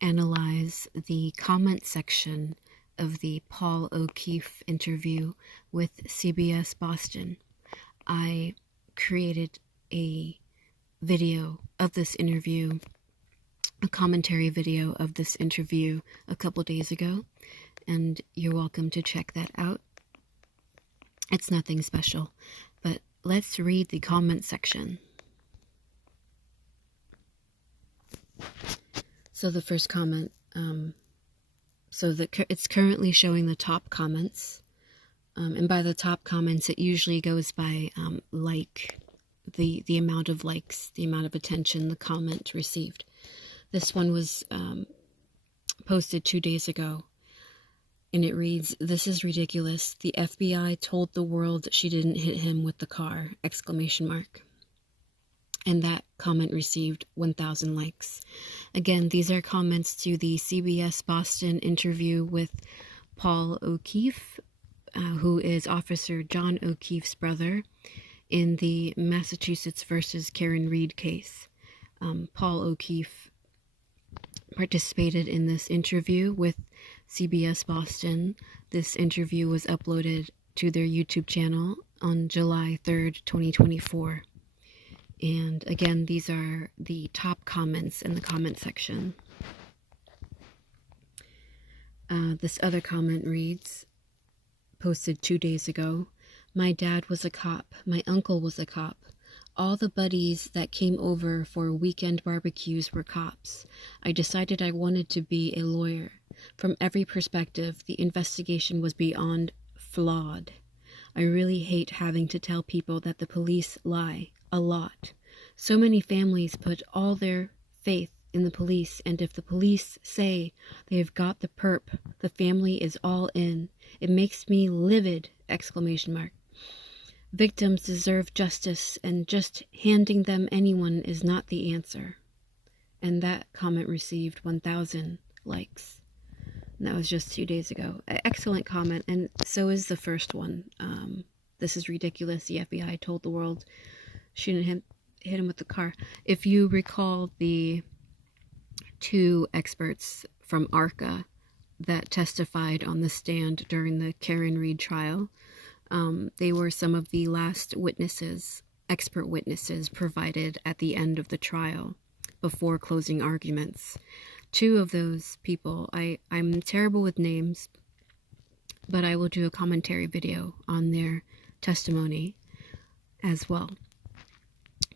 analyze the comment section of the Paul O'Keefe interview with CBS Boston. I created a video of this interview, a commentary video of this interview a couple days ago, and you're welcome to check that out. It's nothing special, but let's read the comment section. So the first comment, it's currently showing the top comments, and by the top comments it usually goes by the amount of likes, the amount of attention the comment received. This one was posted 2 days ago, and it reads, "This is ridiculous. The FBI told the world she didn't hit him with the car!" And that comment received 1,000 likes. Again, these are comments to the CBS Boston interview with Paul O'Keefe, who is Officer John O'Keefe's brother in the Massachusetts versus Karen Reed case. Paul O'Keefe participated in this interview with CBS Boston. This interview was uploaded to their YouTube channel on July 3rd, 2024. And again, these are the top comments in the comment section. This other comment reads, posted 2 days ago, "My dad was a cop. My uncle was a cop. All the buddies that came over for weekend barbecues were cops. I decided I wanted to be a lawyer. From every perspective, the investigation was beyond flawed. I really hate having to tell people that the police lie. A lot. So many families put all their faith in the police, and if the police say they've got the perp, the family is all in. It makes me livid! Victims deserve justice, and just handing them anyone is not the answer." And that comment received 1,000 likes. And that was just 2 days ago. Excellent comment, and so is the first one. "This is ridiculous. The FBI told the world shouldn't hit him with the car." If you recall the 2 experts from ARCA that testified on the stand during the Karen Reed trial, they were some of the last expert witnesses provided at the end of the trial before closing arguments. 2 of those people, I'm terrible with names, but I will do a commentary video on their testimony as well.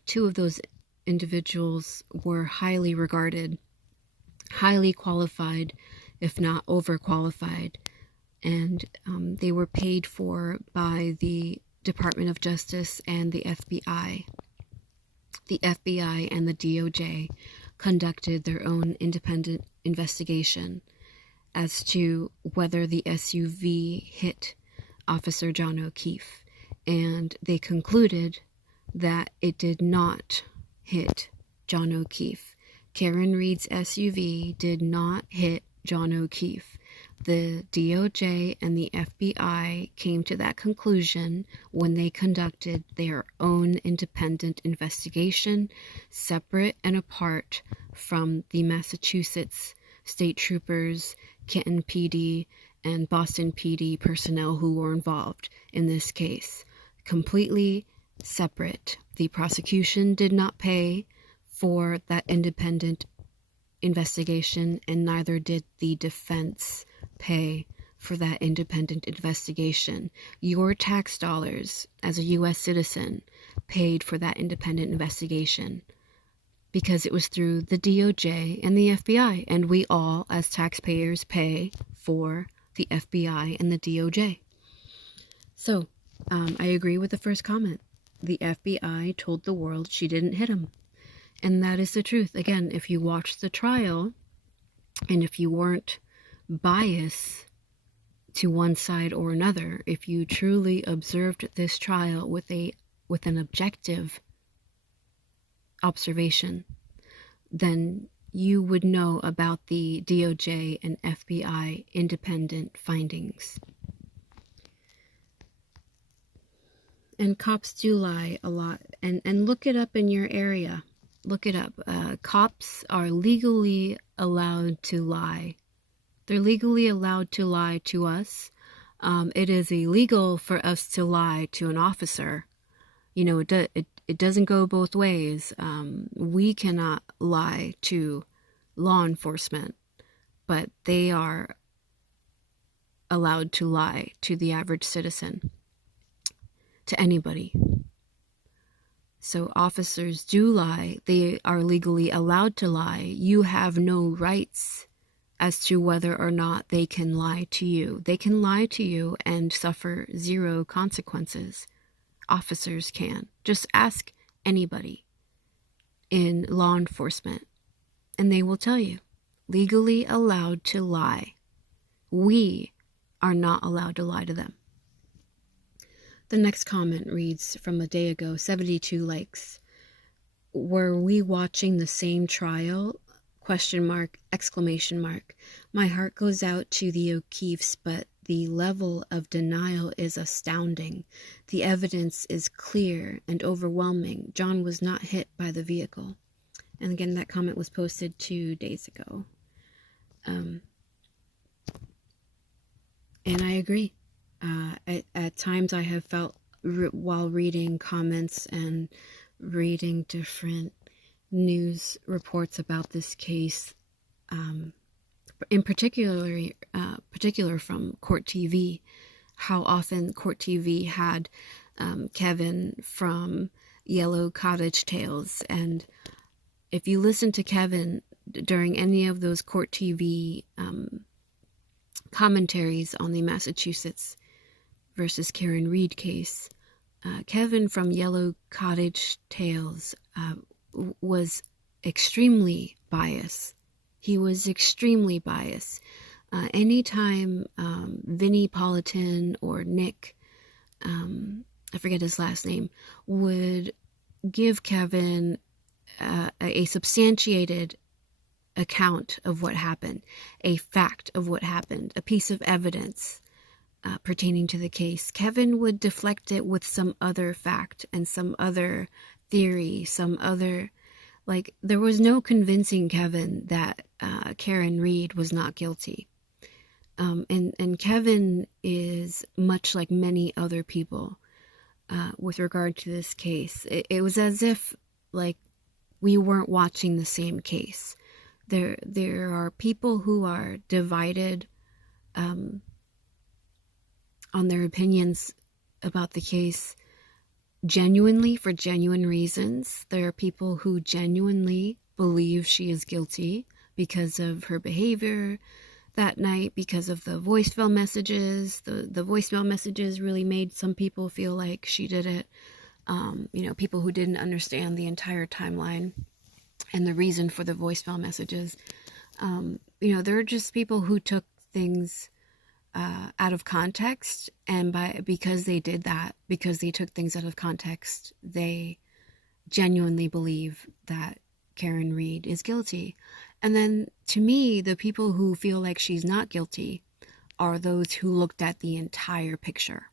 2 of those individuals were highly regarded, highly qualified, if not overqualified, and they were paid for by the Department of Justice and the FBI. The FBI and the DOJ conducted their own independent investigation as to whether the SUV hit Officer John O'Keefe, and they concluded that it did not hit John O'Keefe. Karen Reed's SUV did not hit John O'Keefe. The DOJ and the FBI came to that conclusion when they conducted their own independent investigation, separate and apart from the Massachusetts state troopers, Canton PD, and Boston PD personnel who were involved in this case. Completely separate. The prosecution did not pay for that independent investigation, and neither did the defense pay for that independent investigation. Your tax dollars as a U.S. citizen paid for that independent investigation because it was through the DOJ and the FBI, and we all as taxpayers pay for the FBI and the DOJ. So I agree with the first comment. The FBI told the world she didn't hit him. And that is the truth. Again, if you watched the trial, and if you weren't biased to one side or another, if you truly observed this trial with an objective observation, then you would know about the DOJ and FBI independent findings. And cops do lie a lot. And look it up in your area. Look it up. Cops are legally allowed to lie. They're legally allowed to lie to us. It is illegal for us to lie to an officer. You know, it doesn't go both ways. We cannot lie to law enforcement, but they are allowed to lie to the average citizen, to anybody. So officers do lie. They are legally allowed to lie. You have no rights as to whether or not they can lie to you. They can lie to you and suffer zero consequences. Officers can. Just ask anybody in law enforcement, and they will tell you. Legally allowed to lie. We are not allowed to lie to them. The next comment reads from a day ago, 72 likes. Were we watching the same trial? Question mark, exclamation mark. My heart goes out to the O'Keefes, but the level of denial is astounding. The evidence is clear and overwhelming. John was not hit by the vehicle. And again, that comment was posted 2 days ago. And I agree. At times I have felt, while reading comments and reading different news reports about this case, in particular from Court TV, how often Court TV had Kevin from Yellow Cottage Tales. And if you listen to Kevin during any of those Court TV commentaries on the Massachusetts versus Karen Reed case, Kevin from Yellow Cottage Tales was extremely biased. He was extremely biased. Anytime Vinnie Politan or Nick, I forget his last name, would give Kevin a substantiated account of what happened, a fact of what happened, a piece of evidence pertaining to the case, Kevin would deflect it with some other fact and some other theory, some other, like, there was no convincing Kevin that Karen Reed was not guilty. And Kevin is much like many other people with regard to this case. It was as if, like, we weren't watching the same case. There are people who are divided on their opinions about the case genuinely, for genuine reasons. There are people who genuinely believe she is guilty because of her behavior that night, because of the voicemail messages. The voicemail messages really made some people feel like she did it. People who didn't understand the entire timeline and the reason for the voicemail messages. There are just people who took things out of context, and because they did that, because they took things out of context, they genuinely believe that Karen Reed is guilty. And then, to me, the people who feel like she's not guilty are those who looked at the entire picture,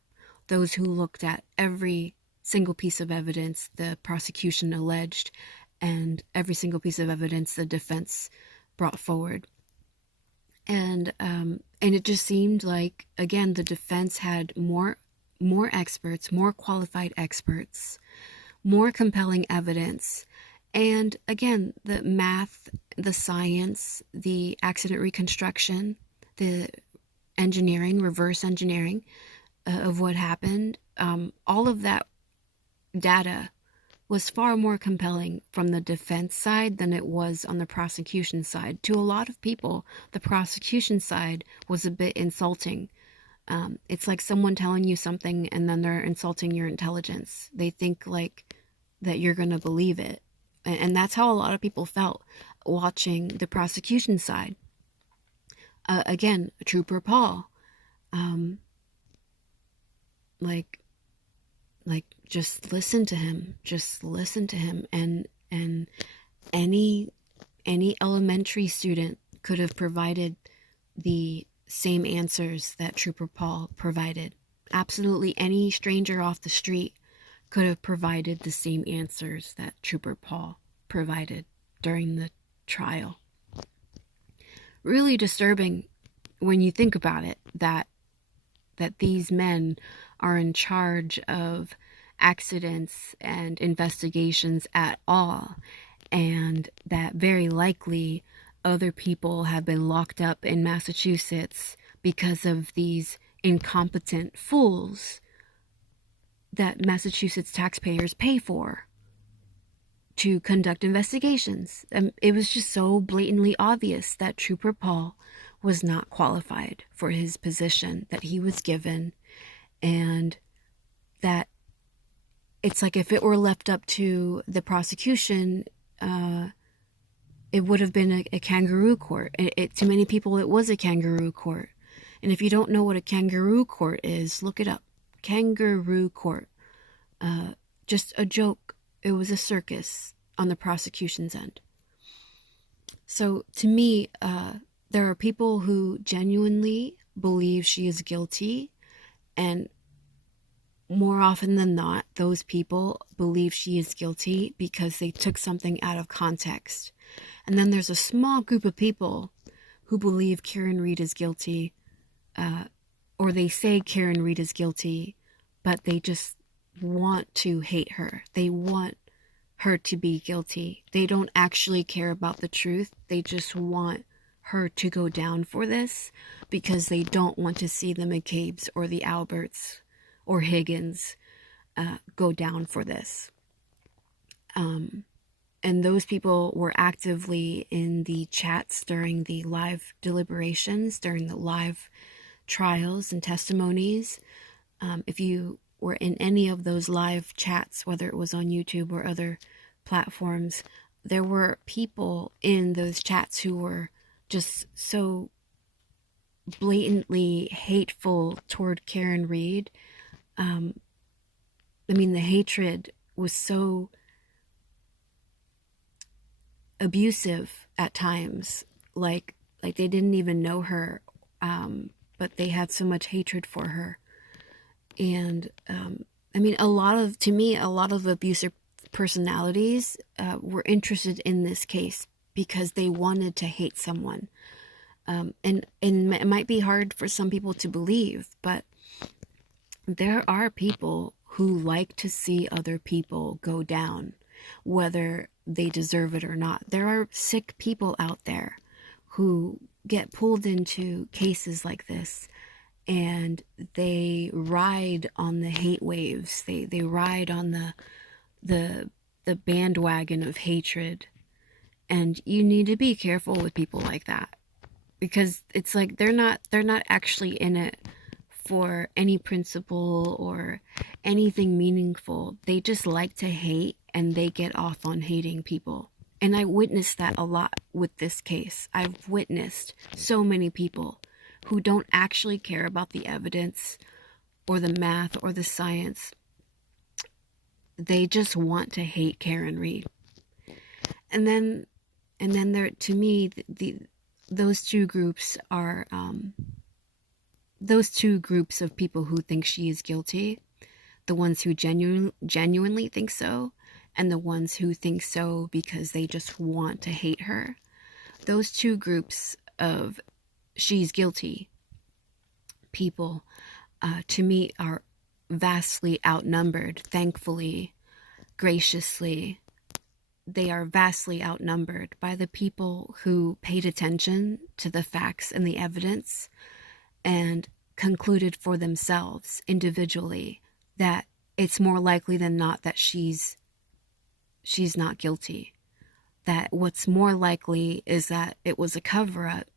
those who looked at every single piece of evidence the prosecution alleged and every single piece of evidence the defense brought forward. And it just seemed like, again, the defense had more experts, more qualified experts, more compelling evidence. And again, the math, the science, the accident reconstruction, the engineering, reverse engineering of what happened, all of that data was far more compelling from the defense side than it was on the prosecution side. To a lot of people, the prosecution side was a bit insulting. It's like someone telling you something and then they're insulting your intelligence. They think like that you're going to believe it. And that's how a lot of people felt watching the prosecution side. Again, Trooper Paul, just listen to him. Just listen to him. And any elementary student could have provided the same answers that Trooper Paul provided. Absolutely any stranger off the street could have provided the same answers that Trooper Paul provided during the trial. Really disturbing when you think about it, that these men are in charge of accidents and investigations at all, and that very likely other people have been locked up in Massachusetts because of these incompetent fools that Massachusetts taxpayers pay for to conduct investigations. It was just so blatantly obvious that Trooper Paul was not qualified for his position that he was given, and that it's like if it were left up to the prosecution, it would have been a kangaroo court. To many people, it was a kangaroo court. And if you don't know what a kangaroo court is, look it up. Kangaroo court. Just a joke. It was a circus on the prosecution's end. So to me, there are people who genuinely believe she is guilty, and more often than not, those people believe she is guilty because they took something out of context. And then there's a small group of people who believe Karen Read is guilty, or they say Karen Read is guilty, but they just want to hate her. They want her to be guilty. They don't actually care about the truth. They just want her to go down for this because they don't want to see the McCabe's or the Alberts or Higgins go down for this. And those people were actively in the chats during the live deliberations, during the live trials and testimonies. If you were in any of those live chats, whether it was on YouTube or other platforms, there were people in those chats who were just so blatantly hateful toward Karen Read. The hatred was so abusive at times, like they didn't even know her, but they had so much hatred for her. And a lot of abusive personalities were interested in this case because they wanted to hate someone. And it might be hard for some people to believe, but there are people who like to see other people go down, whether they deserve it or not. There are sick people out there who get pulled into cases like this, and they ride on the hate waves. They ride on the bandwagon of hatred. And you need to be careful with people like that, because it's like they're not actually in it for any principle or anything meaningful. They just like to hate, and they get off on hating people. And I witnessed that a lot with this case. I've witnessed so many people who don't actually care about the evidence or the math or the science. They just want to hate Karen Read. And then there, to me, those two groups are those two groups of people who think she is guilty, the ones who genuinely think so, and the ones who think so because they just want to hate her. Those two groups of she's guilty people, to me, are vastly outnumbered. Thankfully, graciously, they are vastly outnumbered by the people who paid attention to the facts and the evidence and concluded for themselves individually that it's more likely than not that she's not guilty. That what's more likely is that it was a cover-up,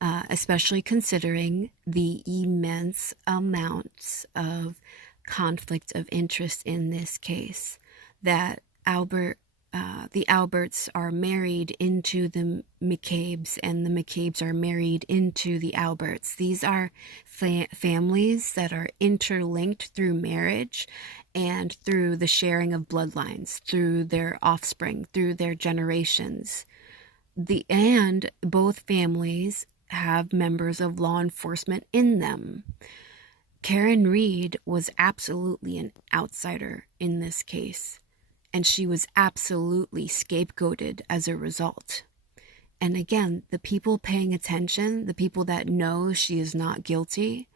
especially considering the immense amounts of conflict of interest in this case. That the Alberts are married into the McCabe's, and the McCabe's are married into the Alberts. These are families that are interlinked through marriage and through the sharing of bloodlines, through their offspring, through their generations. And both families have members of law enforcement in them. Karen Read was absolutely an outsider in this case. and she was absolutely scapegoated as a result. And again, the people paying attention, the people that know she is not guilty,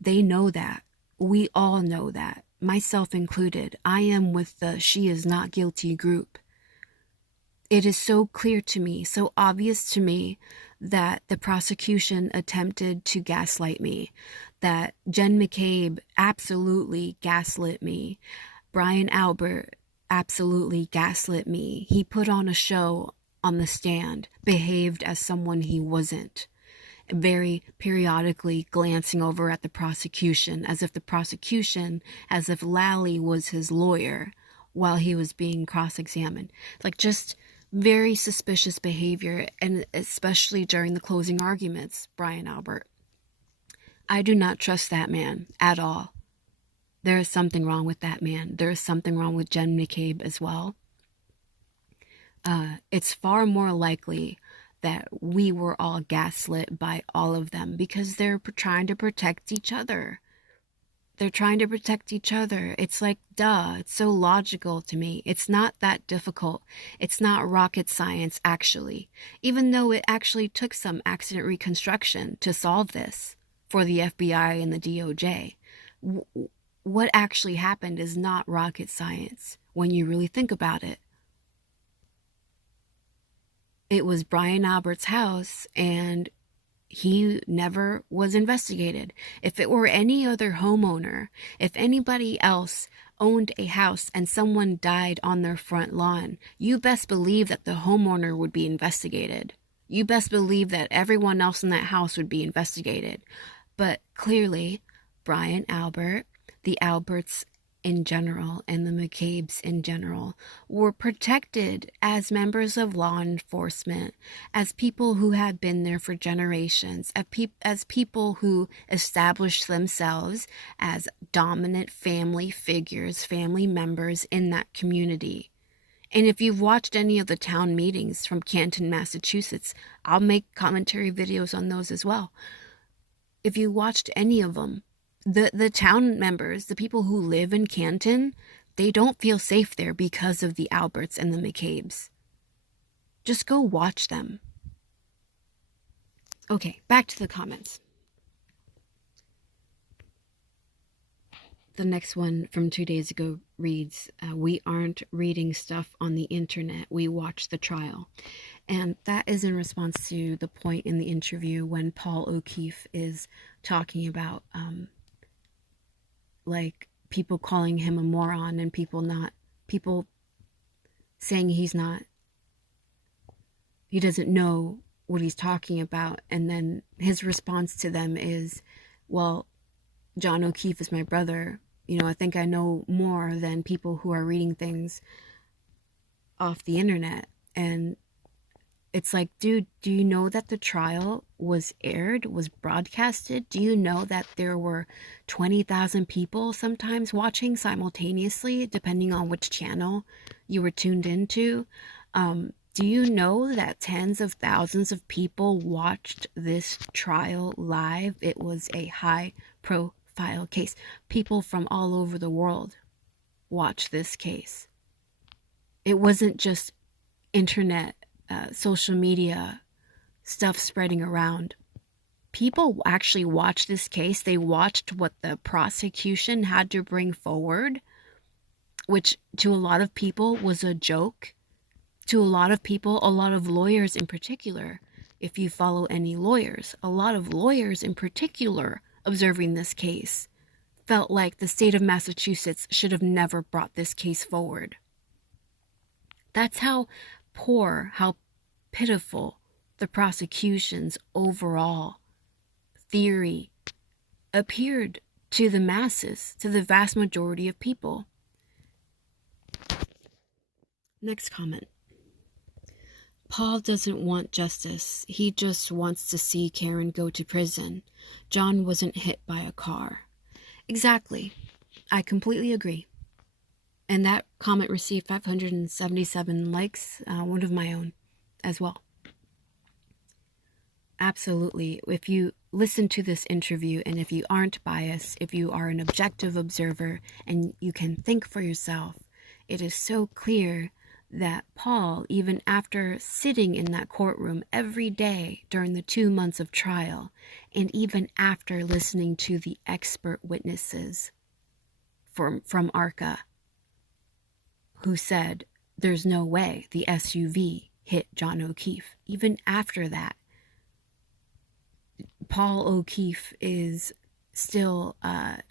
they know that. We all know that, myself included. I am with the she is not guilty group. It is so clear to me, so obvious to me, that the prosecution attempted to gaslight me, that Jen McCabe absolutely gaslit me, Brian Albert absolutely gaslit me. He put on a show on the stand, behaved as someone he wasn't, very periodically glancing over at the prosecution, as if Lally was his lawyer while he was being cross-examined. Like, just very suspicious behavior, and especially during the closing arguments, Brian Albert. I do not trust that man at all. There is something wrong with that man. There is something wrong with Jen McCabe as well. It's far more likely that we were all gaslit by all of them because they're trying to protect each other. They're trying to protect each other. It's like, duh, it's so logical to me. It's not that difficult. It's not rocket science, actually. Even though it actually took some accident reconstruction to solve this for the FBI and the DOJ. What actually happened is not rocket science when you really think about it. It was Brian Albert's house, and he never was investigated. If it were any other homeowner, if anybody else owned a house and someone died on their front lawn, you best believe that the homeowner would be investigated. You best believe that everyone else in that house would be investigated. But clearly, Brian Albert, the Alberts in general, and the McCabes in general, were protected as members of law enforcement, as people who had been there for generations, as people who established themselves as dominant family figures, family members in that community. And if you've watched any of the town meetings from Canton, Massachusetts, I'll make commentary videos on those as well. If you watched any of them, the town members, the people who live in Canton, they don't feel safe there because of the Alberts and the McCabes. Just go watch them. Okay, back to the comments. The next one from 2 days ago reads, we aren't reading stuff on the internet, we watch the trial. And that is in response to the point in the interview when Paul O'Keefe is talking about like people calling him a moron and people saying he doesn't know what he's talking about. And then his response to them is, well, John O'Keefe is my brother. You know, I think I know more than people who are reading things off the internet. And it's like, dude, do you know that the trial was aired, was broadcasted? Do you know that there were 20,000 people sometimes watching simultaneously, depending on which channel you were tuned into? Do you know that tens of thousands of people watched this trial live? It was a high-profile case. People from all over the world watched this case. It wasn't just internet, social media stuff spreading around. People actually watched this case. They watched what the prosecution had to bring forward, which to a lot of people was a joke. To a lot of people, a lot of lawyers in particular, if you follow any lawyers, a lot of lawyers in particular observing this case felt like the state of Massachusetts should have never brought this case forward. That's how poor, how pitiful the prosecution's overall theory appeared to the masses, to the vast majority of people. Next comment. Paul doesn't want justice. He just wants to see Karen go to prison. John wasn't hit by a car. Exactly. I completely agree. And that comment received 577 likes, one of my own as well. Absolutely. If you listen to this interview and if you aren't biased, if you are an objective observer and you can think for yourself, it is so clear that Paul, even after sitting in that courtroom every day during the 2 months of trial, and even after listening to the expert witnesses from ARCA, who said there's no way the SUV hit John O'Keefe, even after that, Paul O'Keefe is still,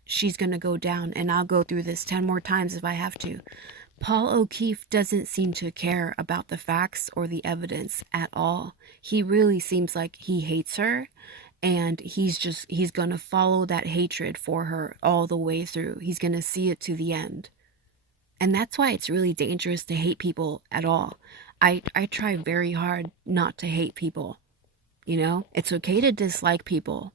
she's going to go down, and I'll go through this 10 more times if I have to. Paul O'Keefe doesn't seem to care about the facts or the evidence at all. He really seems like he hates her, and he's going to follow that hatred for her all the way through. He's going to see it to the end. And that's why it's really dangerous to hate people at all. I try very hard not to hate people. You know, it's okay to dislike people,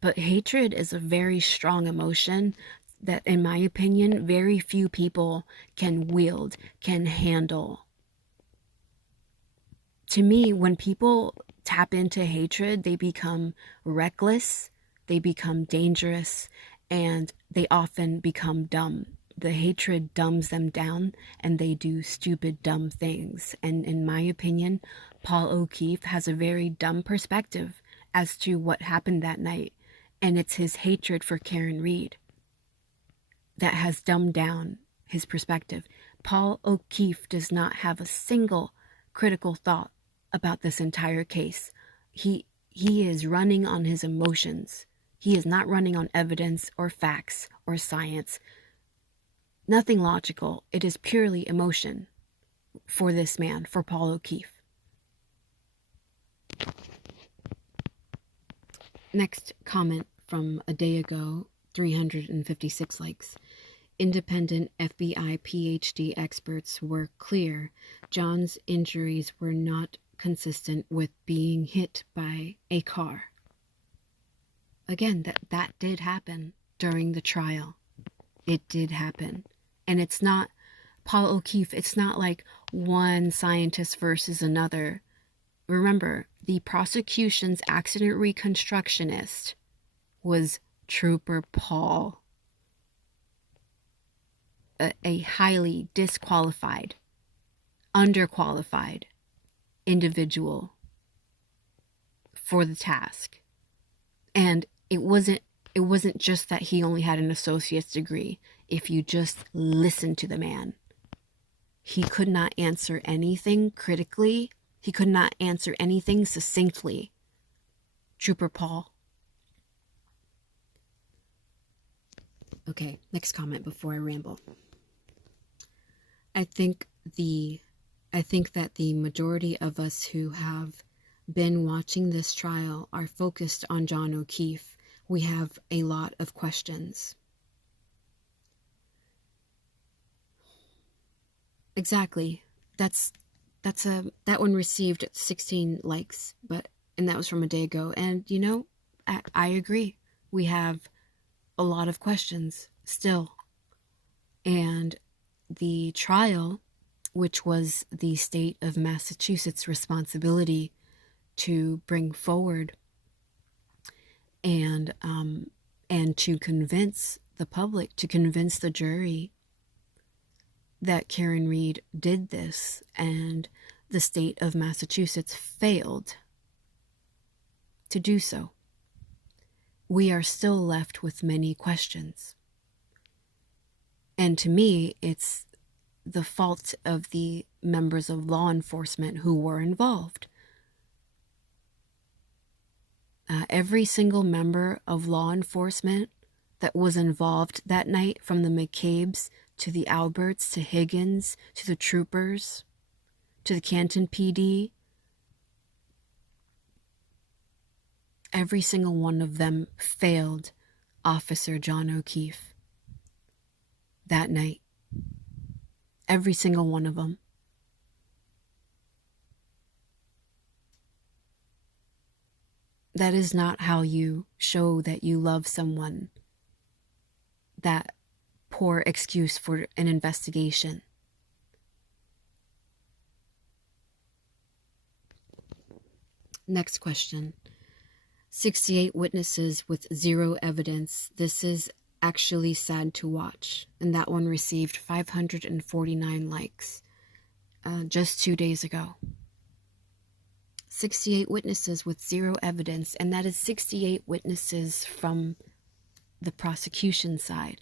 but hatred is a very strong emotion that, in my opinion, very few people can wield, can handle. To me, when people tap into hatred, they become reckless, they become dangerous, and they often become dumb. The hatred dumbs them down, and they do stupid, dumb things. And in my opinion, Paul O'Keefe has a very dumb perspective as to what happened that night, and it's his hatred for Karen Reed that has dumbed down his perspective. Paul O'Keefe does not have a single critical thought about this entire case. He is running on his emotions. He is not running on evidence or facts or science. Nothing logical. It is purely emotion for this man, for Paul O'Keefe. Next comment from a day ago, 356 likes. Independent FBI PhD experts were clear John's injuries were not consistent with being hit by a car. Again, that did happen during the trial. It did happen. And it's not, Paul O'Keefe, it's not like one scientist versus another. Remember, the prosecution's accident reconstructionist was Trooper Paul, a highly disqualified, underqualified individual for the task. And it wasn't just that he only had an associate's degree. If you just listen to the man, he could not answer anything critically. He could not answer anything succinctly. Trooper Paul. Okay, next comment before I ramble. I think that the majority of us who have been watching this trial are focused on John O'Keefe. We have a lot of questions. Exactly. That one received 16 likes, and that was from a day ago. And you know, I agree. We have a lot of questions still. And the trial, which was the state of Massachusetts' responsibility to bring forward and to convince the public, to convince the jury that Karen Reed did this, and the state of Massachusetts failed to do so. We are still left with many questions. And to me, it's the fault of the members of law enforcement who were involved. Every single member of law enforcement that was involved that night, from the McCabe's to the Alberts to Higgins to the troopers to the Canton PD, every single one of them failed Officer John O'Keefe that night. Every single one of them. That is not how you show that you love someone. That poor excuse for an investigation. Next question. 68 witnesses with zero evidence. This is actually sad to watch. And that one received 549 likes just 2 days ago. 68 witnesses with zero evidence, and that is 68 witnesses from the prosecution side.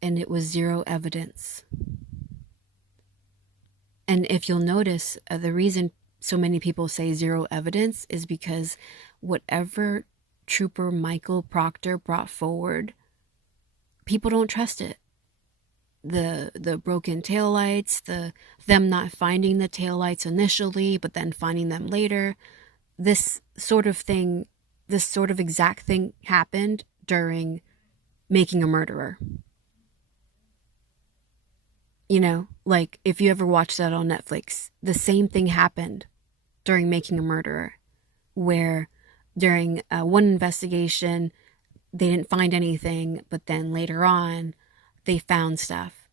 And it was zero evidence. And if you'll notice, the reason so many people say zero evidence is because whatever Trooper Michael Proctor brought forward, people don't trust it. The broken taillights, them not finding the taillights initially, but then finding them later. This sort of exact thing happened during Making a Murderer. You know, like if you ever watched that on Netflix, the same thing happened during Making a Murderer, where during one investigation, they didn't find anything, but then later on, they found stuff.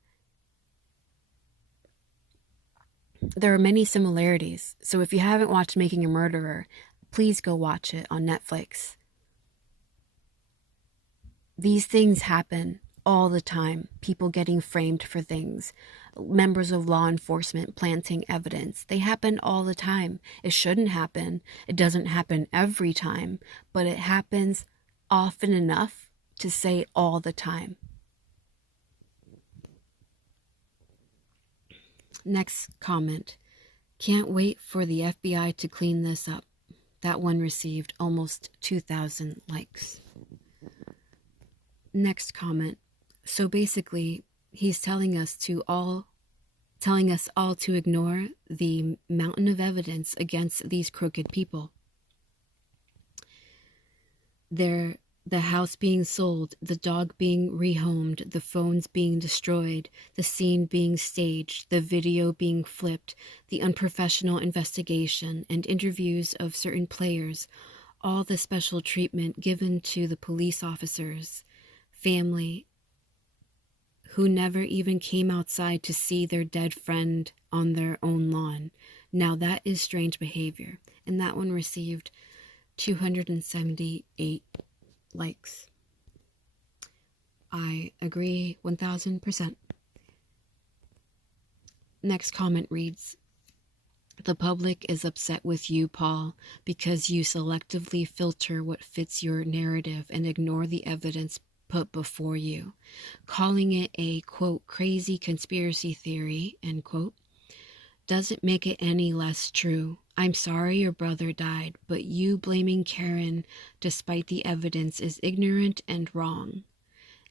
There are many similarities. So if you haven't watched Making a Murderer, please go watch it on Netflix. These things happen all the time. People getting framed for things. Members of law enforcement planting evidence. They happen all the time. It shouldn't happen. It doesn't happen every time, but it happens often enough to say all the time. Next comment. Can't wait for the FBI to clean this up. That one received almost 2,000 likes. Next comment. So basically, he's telling us all to ignore the mountain of evidence against these crooked people. The house being sold, the dog being rehomed, the phones being destroyed, the scene being staged, the video being flipped, the unprofessional investigation and interviews of certain players, all the special treatment given to the police officers, family, who never even came outside to see their dead friend on their own lawn. Now that is strange behavior. And that one received 278 likes. I agree 1000%. Next comment reads, the public is upset with you, Paul, because you selectively filter what fits your narrative and ignore the evidence put before you. Calling it a, quote, crazy conspiracy theory, end quote, doesn't make it any less true. I'm sorry your brother died, but you blaming Karen despite the evidence is ignorant and wrong.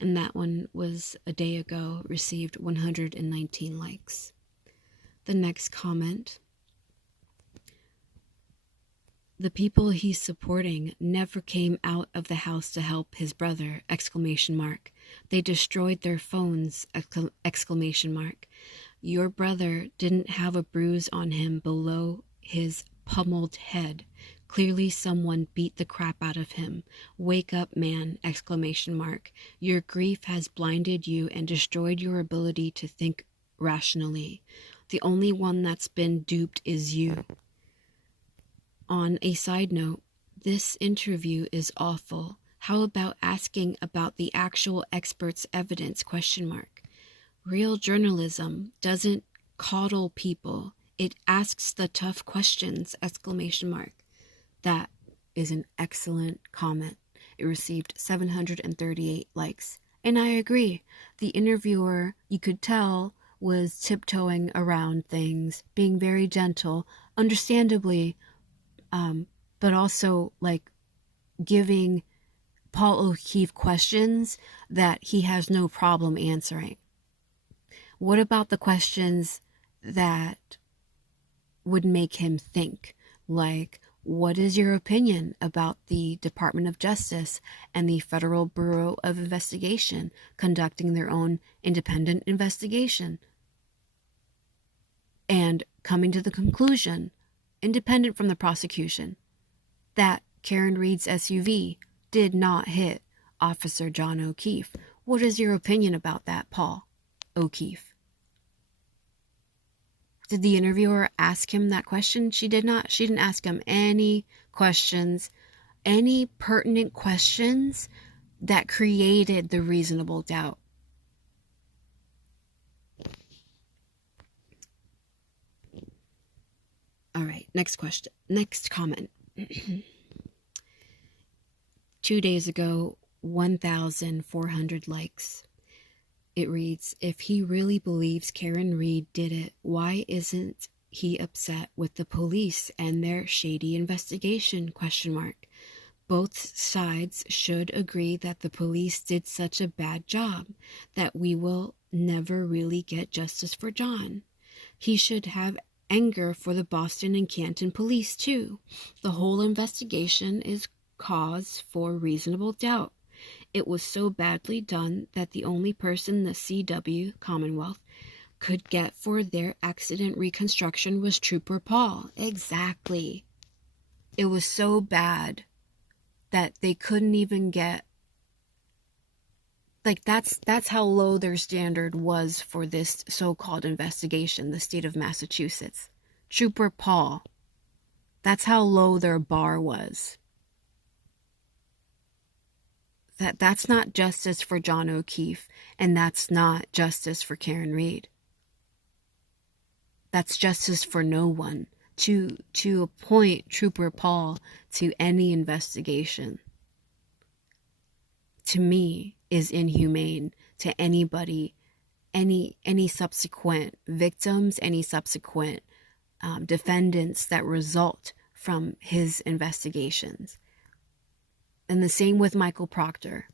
And that one was a day ago, received 119 likes. The next comment. The people he's supporting never came out of the house to help his brother, exclamation mark. They destroyed their phones, exclamation mark. Your brother didn't have a bruise on him below his pummeled head. Clearly someone beat the crap out of him. Wake up, man, exclamation mark. Your grief has blinded you and destroyed your ability to think rationally. The only one that's been duped is you. On a side note, this interview is awful. How about asking about the actual expert's evidence, question mark. Real journalism doesn't coddle people. It asks the tough questions, exclamation mark. That is an excellent comment. It received 738 likes. And I agree. The interviewer, you could tell, was tiptoeing around things, being very gentle, understandably, but also like giving Paul O'Keefe questions that he has no problem answering. What about the questions that would make him think? Like, what is your opinion about the Department of Justice and the Federal Bureau of Investigation conducting their own independent investigation and coming to the conclusion, independent from the prosecution, that Karen Reed's SUV did not hit Officer John O'Keefe? What is your opinion about that, Paul O'Keefe? Did the interviewer ask him that question? She did not. She didn't ask him any questions any pertinent questions that created the reasonable doubt. All right, next question. Next comment. 2 days ago, 1,400 likes. It reads, if he really believes Karen Read did it, why isn't he upset with the police and their shady investigation? ? Both sides should agree that the police did such a bad job that we will never really get justice for John. He should have anger for the Boston and Canton police too. The whole investigation is cause for reasonable doubt. It was so badly done that the only person the CW, Commonwealth, could get for their accident reconstruction was Trooper Paul. Exactly. It was so bad that they couldn't even get, like, that's how low their standard was for this so-called investigation, the state of Massachusetts. Trooper Paul. That's how low their bar was. That's not justice for John O'Keefe, and that's not justice for Karen Read. That's justice for no one. To appoint Trooper Paul to any investigation, to me, is inhumane to anybody, any subsequent victims, any subsequent defendants that result from his investigations. And the same with Michael Proctor.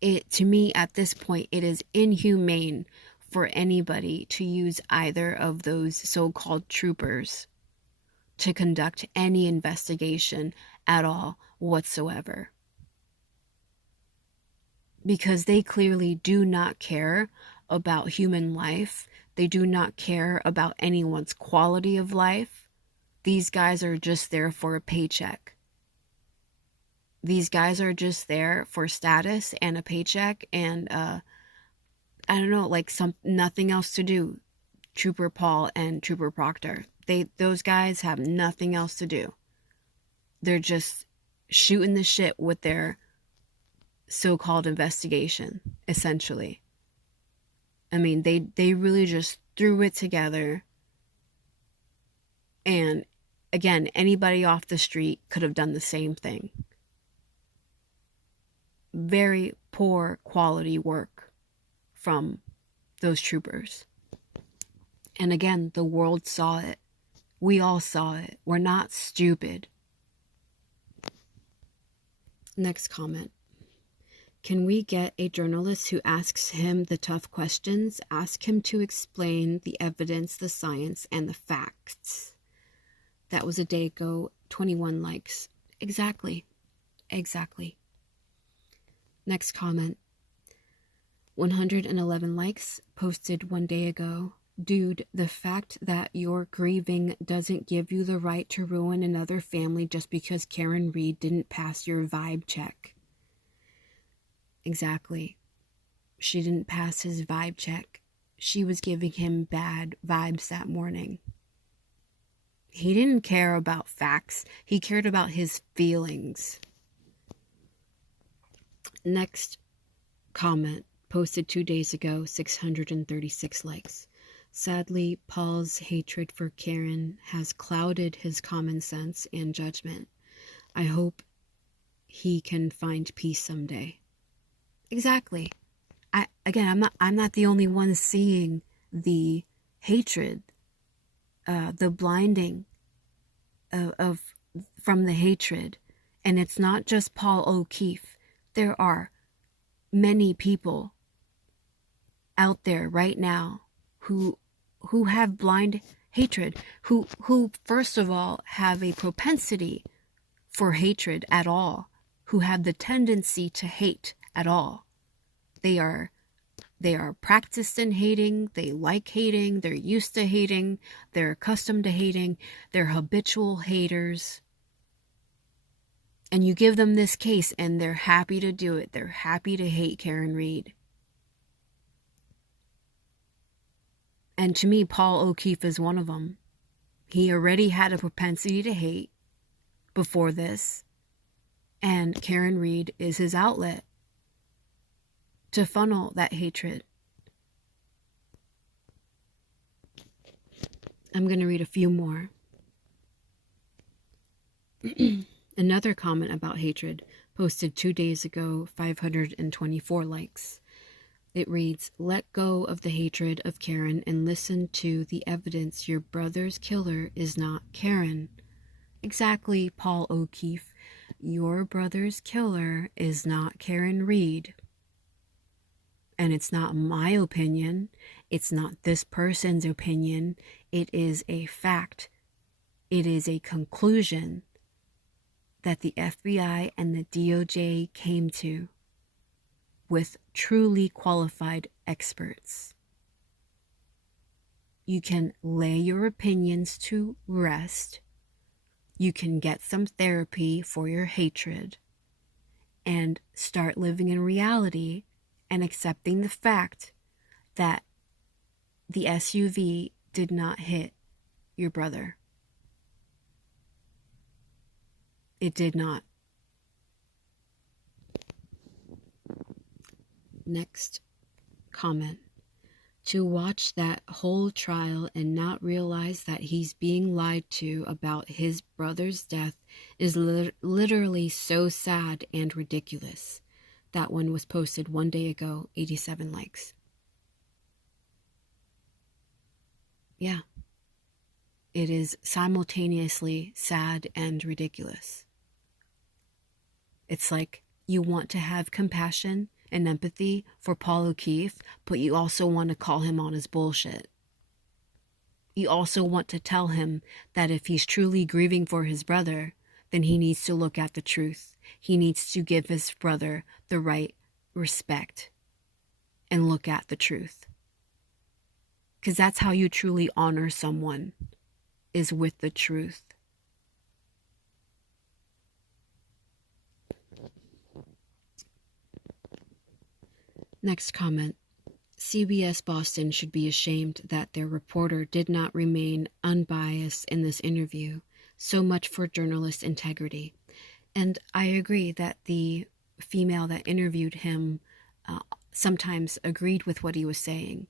To me, at this point, it is inhumane for anybody to use either of those so-called troopers to conduct any investigation at all whatsoever. Because they clearly do not care about human life. They do not care about anyone's quality of life. These guys are just there for a paycheck. These guys are just there for status and a paycheck and I don't know, like nothing else to do. Trooper Paul and Trooper Proctor. Those guys have nothing else to do. They're just shooting the shit with their so-called investigation, essentially. I mean, they really just threw it together. And again, anybody off the street could have done the same thing. Very poor quality work from those troopers. And again, the world saw it. We all saw it. We're not stupid. Next comment. Can we get a journalist who asks him the tough questions? Ask him to explain the evidence, the science, and the facts. That was a day ago. 21 likes. Exactly. Next comment. 111 likes, posted 1 day ago. Dude, the fact that you're grieving doesn't give you the right to ruin another family just because Karen Read didn't pass your vibe check. Exactly. She didn't pass his vibe check. She was giving him bad vibes that morning. He didn't care about facts. He cared about his feelings. Next comment, posted 2 days ago, 636 likes. Sadly, Paul's hatred for Karen has clouded his common sense and judgment. I hope he can find peace someday. Exactly. I'm not the only one seeing the hatred, the blinding of from the hatred. And it's not just Paul O'Keefe. There are many people out there right now who have blind hatred, who first of all have a propensity for hatred at all, who have the tendency to hate at all. They are practiced in hating, they like hating, they're used to hating, they're accustomed to hating, they're habitual haters. And you give them this case and they're happy to do it. They're happy to hate Karen Read. And to me, Paul O'Keefe is one of them. He already had a propensity to hate before this. And Karen Reed is his outlet to funnel that hatred. I'm going to read a few more. Another comment about hatred posted 2 days ago, 524 likes. It reads, "Let go of the hatred of Karen and listen to the evidence your brother's killer is not Karen." Exactly, Paul O'Keefe. Your brother's killer is not Karen Reed. And it's not my opinion. It's not this person's opinion. It is a fact. It is a conclusion that the FBI and the DOJ came to with truly qualified experts. You can lay your opinions to rest. You can get some therapy for your hatred and start living in reality and accepting the fact that the SUV did not hit your brother. It did not. Next comment. To watch that whole trial and not realize that he's being lied to about his brother's death is literally so sad and ridiculous. That one was posted 1 day ago, 87 likes. Yeah. It is simultaneously sad and ridiculous. It's like you want to have compassion and empathy for Paul O'Keefe, but you also want to call him on his bullshit. You also want to tell him that if he's truly grieving for his brother, then he needs to look at the truth. He needs to give his brother the right respect and look at the truth. Because that's how you truly honor someone, is with the truth. Next comment. CBS Boston should be ashamed that their reporter did not remain unbiased in this interview. So much for journalist integrity. And I agree that the female that interviewed him sometimes agreed with what he was saying.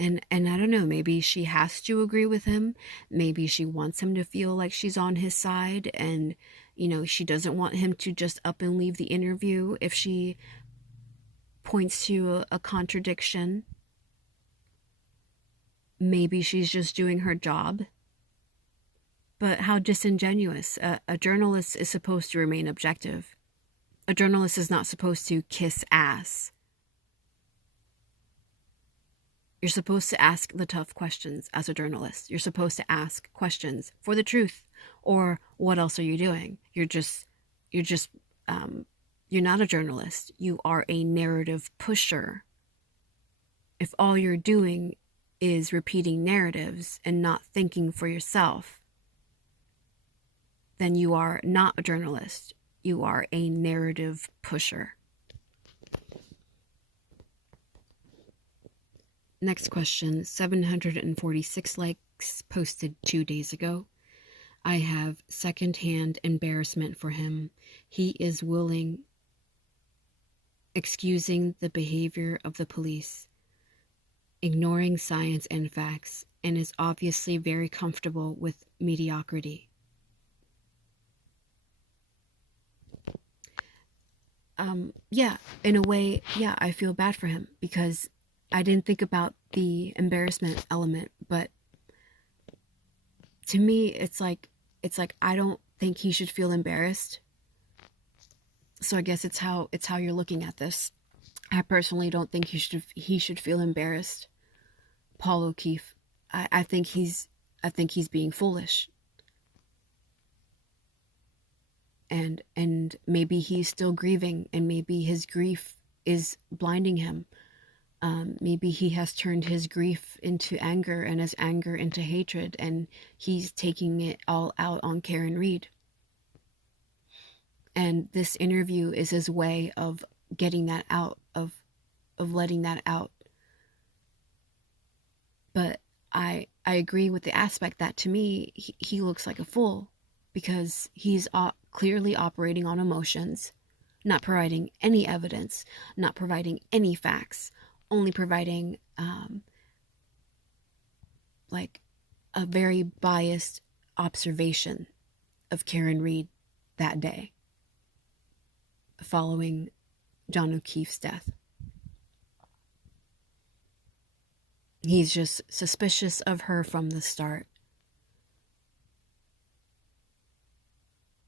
And I don't know, maybe she has to agree with him. Maybe she wants him to feel like she's on his side, and, you know, she doesn't want him to just up and leave the interview if she points to a contradiction. Maybe she's just doing her job. But how disingenuous. A journalist is supposed to remain objective. A journalist is not supposed to kiss ass. You're supposed to ask the tough questions as a journalist. You're supposed to ask questions for the truth. Or what else are you doing? You're not a journalist. You are a narrative pusher. If all you're doing is repeating narratives and not thinking for yourself, then you are not a journalist. You are a narrative pusher. Next question, 746 likes, posted 2 days ago. I have secondhand embarrassment for him. He is excusing the behavior of the police, ignoring science and facts, and is obviously very comfortable with mediocrity. Yeah, in a way, yeah, I feel bad for him because I didn't think about the embarrassment element, but to me, it's like I don't think he should feel embarrassed. So I guess it's how you're looking at this. I personally don't think he should feel embarrassed. Paul O'Keefe, I think he's being foolish. And maybe he's still grieving, and maybe his grief is blinding him. Maybe he has turned his grief into anger and his anger into hatred, and he's taking it all out on Karen Reed. And this interview is his way of getting that out, of letting that out. But I agree with the aspect that, to me, he looks like a fool. because he's clearly operating on emotions, not providing any evidence, not providing any facts, only providing like a very biased observation of Karen Reed that day following John O'Keefe's death. He's just suspicious of her from the start.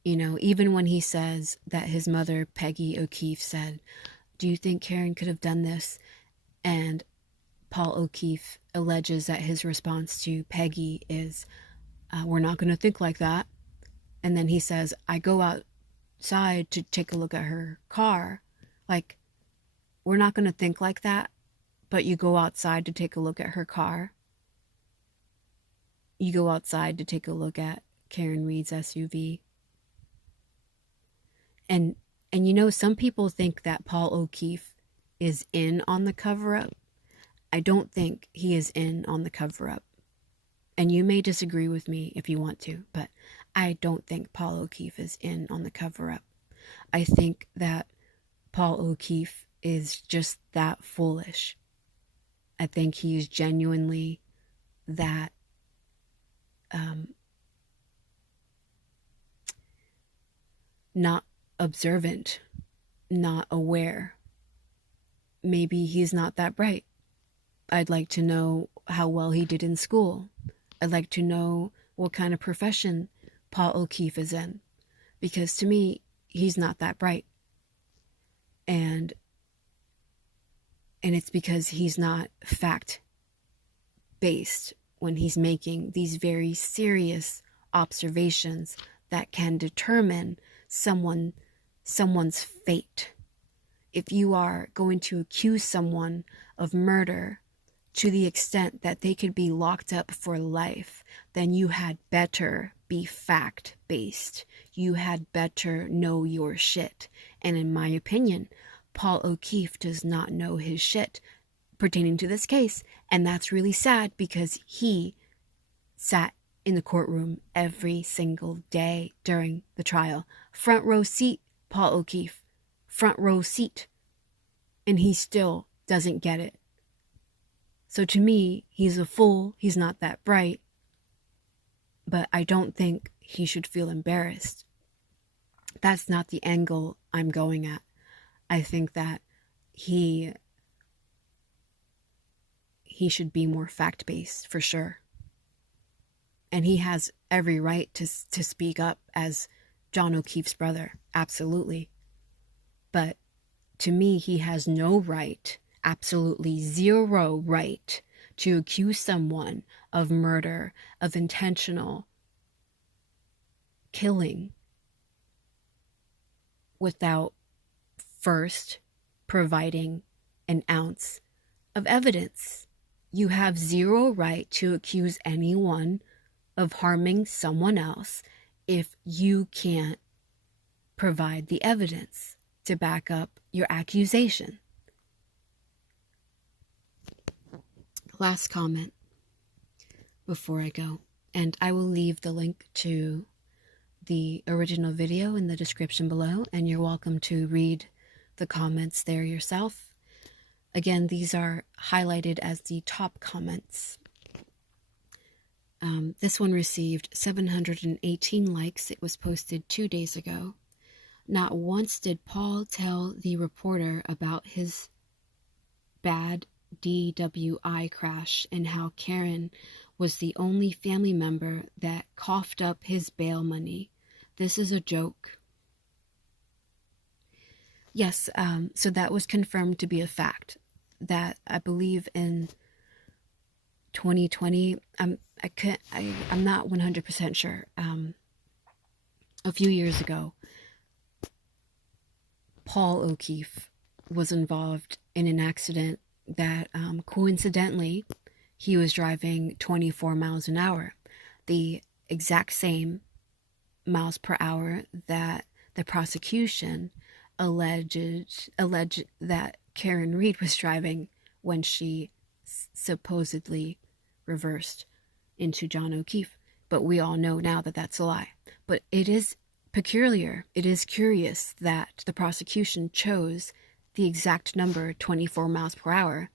You know, even when he says that his mother, Peggy O'Keefe, said, "Do you think Karen could have done this?" And Paul O'Keefe alleges that his response to Peggy is, "We're not going to think like that." And then he says, "I go outside to take a look at her car." Like, we're not going to think like that, but you go outside to take a look at her car. You go outside to take a look at Karen Reed's SUV. And you know, some people think that Paul O'Keefe is in on the cover-up. I don't think he is in on the cover-up. And you may disagree with me if you want to, but I don't think Paul O'Keefe is in on the cover-up. I think that Paul O'Keefe is just that foolish. I think he is genuinely that not observant, not aware. Maybe he's not that bright. I'd like to know how well he did in school. I'd like to know what kind of profession Paul O'Keefe is in, because to me, he's not that bright. And it's because he's not fact-based when he's making these very serious observations that can determine someone's fate. If you are going to accuse someone of murder to the extent that they could be locked up for life, then you had better be fact-based. You had better know your shit. And in my opinion, Paul O'Keefe does not know his shit pertaining to this case. And that's really sad, because he sat in the courtroom every single day during the trial. Front row seat, Paul O'Keefe. Front row seat. And he still doesn't get it. So to me, he's a fool. He's not that bright. But I don't think he should feel embarrassed. That's not the angle I'm going at. I think that he should be more fact-based, for sure. And he has every right to speak up as John O'Keefe's brother. Absolutely. But to me, he has no right, absolutely zero right, to accuse someone of murder, of intentional killing, without first providing an ounce of evidence. You have zero right to accuse anyone of harming someone else if you can't provide the evidence to back up your accusation. Last comment before I go, and I will leave the link to the original video in the description below, and you're welcome to read the comments there yourself. Again, these are highlighted as the top comments. This one received 718 likes. It was posted 2 days ago. Not once did Paul tell the reporter about his bad DWI crash and how Karen was the only family member that coughed up his bail money. This is a joke. Yes, so that was confirmed to be a fact. That I believe in 2020, I'm not 100% sure. A few years ago, Paul O'Keefe was involved in an accident that coincidentally, he was driving 24 miles an hour, the exact same miles per hour that the prosecution alleged that Karen Reed was driving when she supposedly reversed into John O'Keefe. but we all know now that that's a lie. But it is peculiar, it is curious that the prosecution chose the exact number, 24 miles per hour,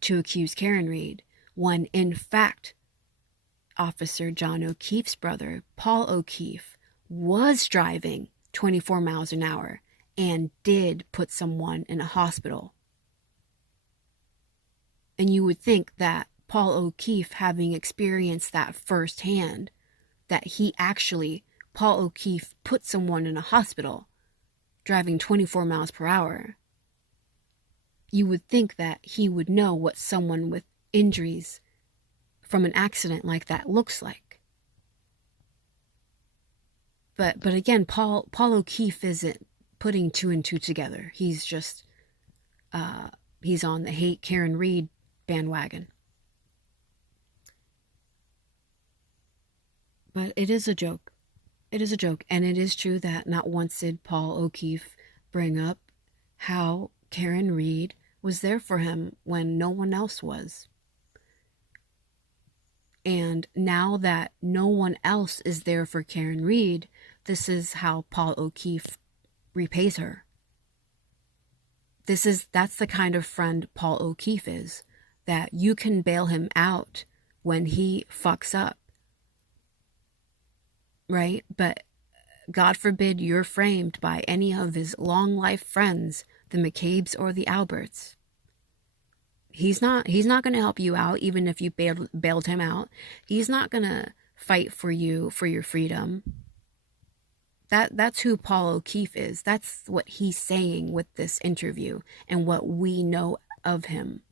to accuse Karen Read, when in fact Officer John O'Keefe's brother, Paul O'Keefe, was driving 24 miles an hour and did put someone in a hospital. And you would think that Paul O'Keefe, having experienced that firsthand, that Paul O'Keefe put someone in a hospital driving 24 miles per hour, you would think that he would know what someone with injuries from an accident like that looks like. But again, Paul O'Keefe isn't putting two and two together. He's just, he's on the hate Karen Read bandwagon. But it is a joke. It is a joke. And it is true that not once did Paul O'Keefe bring up how Karen Read was there for him when no one else was. And now that no one else is there for Karen Read, this is how Paul O'Keefe repays her. That's the kind of friend Paul O'Keefe is, that you can bail him out when he fucks up, right? But God forbid you're framed by any of his long life friends, the McCabe's or the Alberts. He's not going to help you out, even if you bailed him out. He's not going to fight for you for your freedom. That's who Paul O'Keefe is. That's what he's saying with this interview and what we know of him.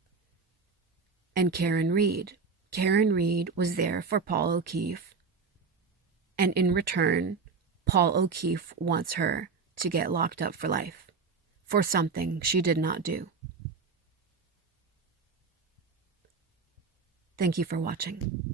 And Karen Read was there for Paul O'Keefe. And in return, Paul O'Keefe wants her to get locked up for life for something she did not do. Thank you for watching.